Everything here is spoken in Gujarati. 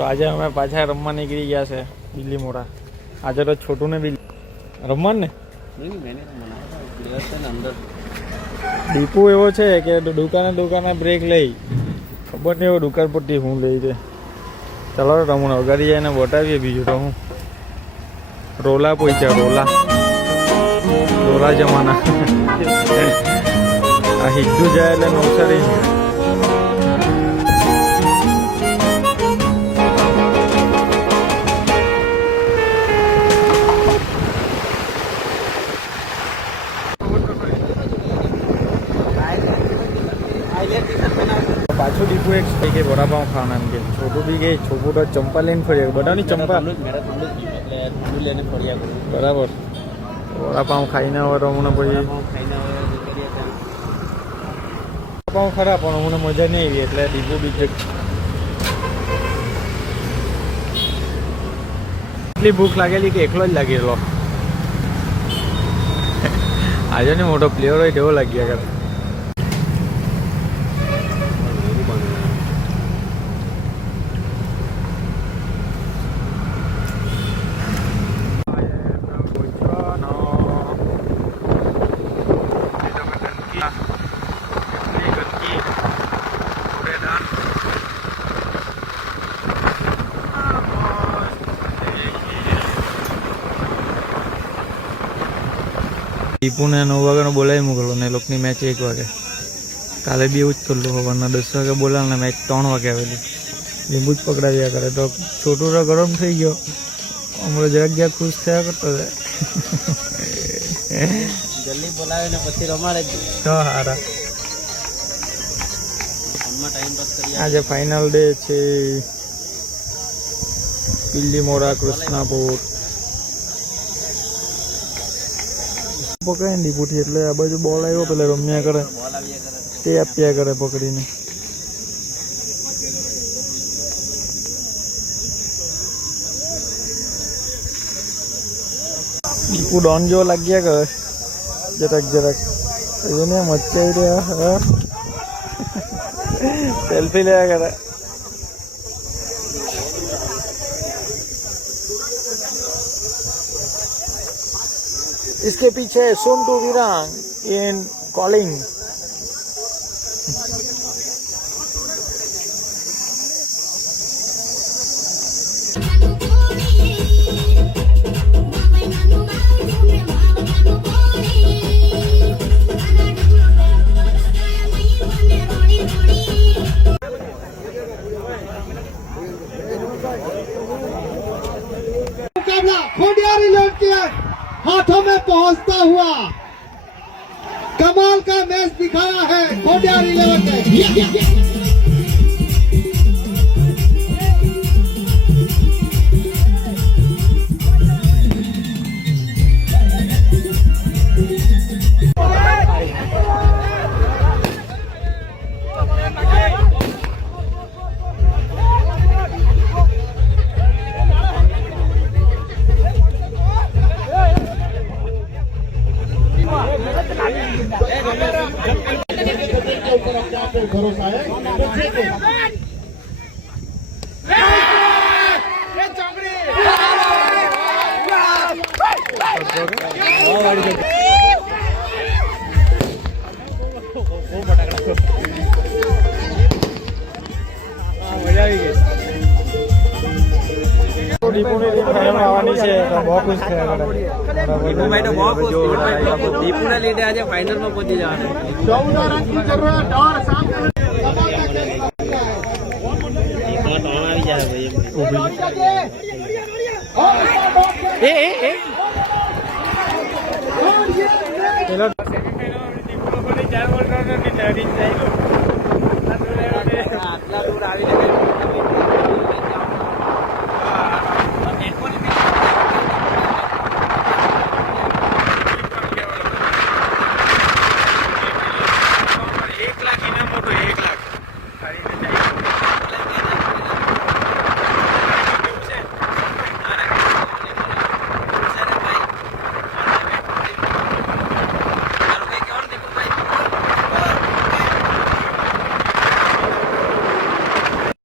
તો આજે અમે પાછા રમવા નીકળી ગયા છે બિલ્લી મોરા. આજે તો છોટું ને બી રમવા ને દીપુ એવો છે કે દુકાને બ્રેક લઈ ખબર નહીં એવો દુકાન પરથી હું લઈ દે. ચાલો તમને અગાડી જઈને બતાવીએ. બીજું તો હું રોલા પહોંચ્યા રોલા જમાના આ હિજ્જુ જાય એટલે નવસારી પાછું દીપુ એક થઈ ગઈ વડાપાઉં ખાવાના એમ કે છોટું બી ગઈ. છોટું તો ચંપા લઈને ફર્યા બધાની ચંપા બરાબર. વડાપાઉં ખાઈને હવે હમણાં પછી વડાપાઉં ખરા પણ હમણાં મજા નહીં આવી એટલે દીપુ બી એટલી ભૂખ લાગેલી કે એકલો જ લાગેલો. આજે ને મોટો પ્લેયર હોય તેવો લાગ્યા કરે. દીપુને 9 વાગ્યાનો બોલાવી મોકલો ને એ લોકોની મેચ 1 વાગે. કાલે બી એવું જ કરલું. સવારના 10 વાગે બોલાવે ને મેચ 3 વાગે આવેલી. લીંબુ જ પકડાવ્યા કરે તો છોટું તો ગરમ થઈ ગયો. હમણાં જરાક ખુશ થયા કરતો જલ્દી બોલાવે ને પછી રમાડે તો હારા. ટાઈમ પાસ કરી આજે ફાઇનલ ડે છે બિલ્લી મોરા કૃષ્ણાપુર. પકડે ને દીપુથી એટલે આ બાજુ બોલ આવ્યો પેલા રમ્યા કરે તે આપ્યા કરે પકડીને. દીપુ ડોન જેવો લાગ્યા કરે જરાક એને મચાઈ રહ્યા સેલ્ફી લેવા કરે. इसके पीछे सोनटू विरांग in calling. खोडियारी लौट किया हाथों में पहुंचता हुआ कमाल का मैच दिखाया है खोडियारी लेवल ने. भरोसा है દીપુને લીધે આજે ફાઇનલમાં પહોંચી જવાના. 14 रन की जरूरत और सामने આવી જાય ભાઈ. આટલા દૂર આવી